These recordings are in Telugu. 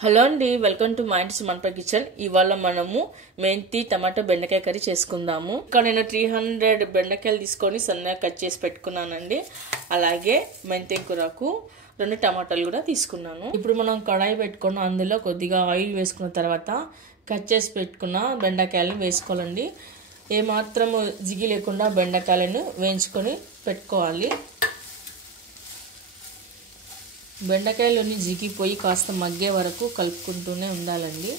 హలో అండి, వెల్కమ్ టు మై ఇంట్స్ మనప కిచెన్. ఇవాళ మనము మెంతి టమాటో బెండకాయ కర్రీ చేసుకుందాము. ఇక్కడ నేను 300 బెండకాయలు తీసుకొని సన్నగా కట్ చేసి పెట్టుకున్నానండి. అలాగే మెంతి కూరకు 2 టమాటాలు కూడా తీసుకున్నాను. ఇప్పుడు మనం కడాయి పెట్టుకున్న అందులో కొద్దిగా ఆయిల్ వేసుకున్న తర్వాత కట్ చేసి పెట్టుకున్న బెండకాయలను వేసుకోవాలండి. ఏమాత్రము జిగి లేకుండా బెండకాయలను వేయించుకొని పెట్టుకోవాలి. బెండకాయలోని జిగిపోయి కాస్త మగ్గే వరకు కలుపుకుంటూనే ఉండాలండి.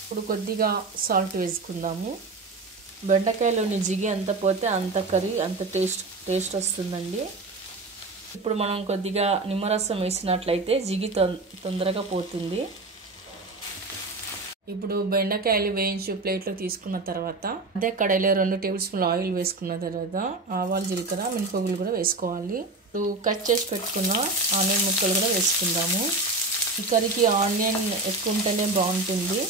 ఇప్పుడు కొద్దిగా సాల్ట్ వేసుకుందాము. బెండకాయలోని జిగి ఎంత పోతే అంత కర్రీ అంత టేస్ట్ వస్తుందండి. ఇప్పుడు మనం కొద్దిగా నిమ్మరసం వేసినట్లయితే జిగి తొందరగా పోతుంది. ఇప్పుడు బెండకాయలు వేయించి ప్లేట్లో తీసుకున్న తర్వాత అదే కడాయిలో 2 టేబుల్ స్పూన్లు ఆయిల్ వేసుకున్న తర్వాత ఆవాలు, జీలకర్ర, మినపగుళ్ళు కూడా వేసుకోవాలి. కట్ చేసి పెట్టుకున్న ఆనియన్ ముక్కలు కూడా వేసుకుందాము. ఈ కర్రీకి ఆనియన్ ఎక్కువ ఉంటేనే బాగుంటుంది.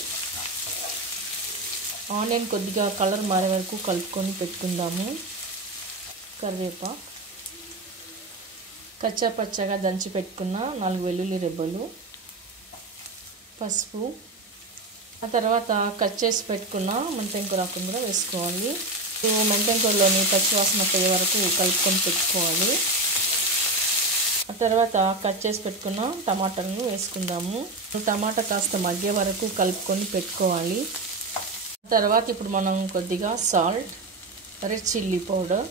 ఆనియన్ కొద్దిగా కలర్ మారే వరకు కలుపుకొని పెట్టుకుందాము. కరివేపాకు, కచ్చా పచ్చగా దంచి పెట్టుకున్న 4 వెల్లుల్లి రెబ్బలు, పసుపు, ఆ తర్వాత కట్ చేసి పెట్టుకున్న మెంతి కూరను కూడా వేసుకోవాలి. మెంతి కూరలోని పచ్చివాసన పోయే వరకు కలుపుకొని పెట్టుకోవాలి. ఆ తర్వాత కట్ చేసి పెట్టుకున్న టమాటాలను వేసుకుందాము. టమాటా కాస్త మగ్గే వరకు కలుపుకొని పెట్టుకోవాలి. తర్వాత ఇప్పుడు మనం కొద్దిగా సాల్ట్, రెడ్ చిల్లీ పౌడర్,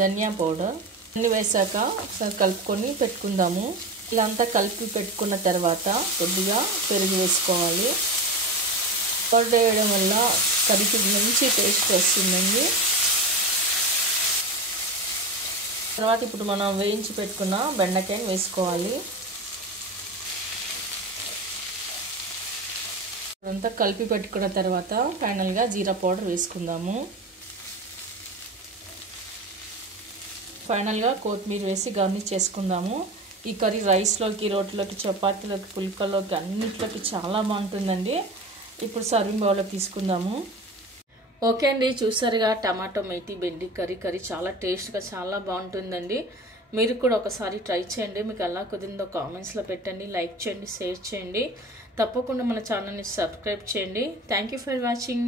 ధనియా పౌడర్ అన్ని వేసాక ఒకసారి కలుపుకొని పెట్టుకుందాము. ఇలా అంతా కలిపి పెట్టుకున్న తర్వాత కొద్దిగా పెరుగు వేసుకోవాలి. పౌడర్ వేయడం వల్ల కర్రీకి మంచి టేస్ట్ వస్తుందండి. తర్వాత ఇప్పుడు మనం వేయించి పెట్టుకున్న బెండకాయని వేసుకోవాలి. అంతా కలిపి పెట్టుకున్న తర్వాత ఫైనల్గా జీరా పౌడర్ వేసుకుందాము. ఫైనల్గా కొత్తిమీర వేసి గార్నిష్ చేసుకుందాము. ఈ కర్రీ రైస్లోకి, రోట్లోకి, చపాతీలోకి, పుల్కలోకి అన్నిట్లోకి చాలా బాగుంటుందండి. ఇప్పుడు సర్వింగ్ బౌల్లోకి తీసుకుందాము. ఓకే అండి, చూసారుగా టమాటో మెంతి బెండి కర్రీ చాలా టేస్ట్గా చాలా బాగుంటుందండి. మీరు కూడా ఒకసారి ట్రై చేయండి. మీకు ఎలా కుదిరిందో కామెంట్స్లో పెట్టండి, లైక్ చేయండి, షేర్ చేయండి. తప్పకుండా మన ఛానల్ని సబ్స్క్రైబ్ చేయండి. Thank you for watching.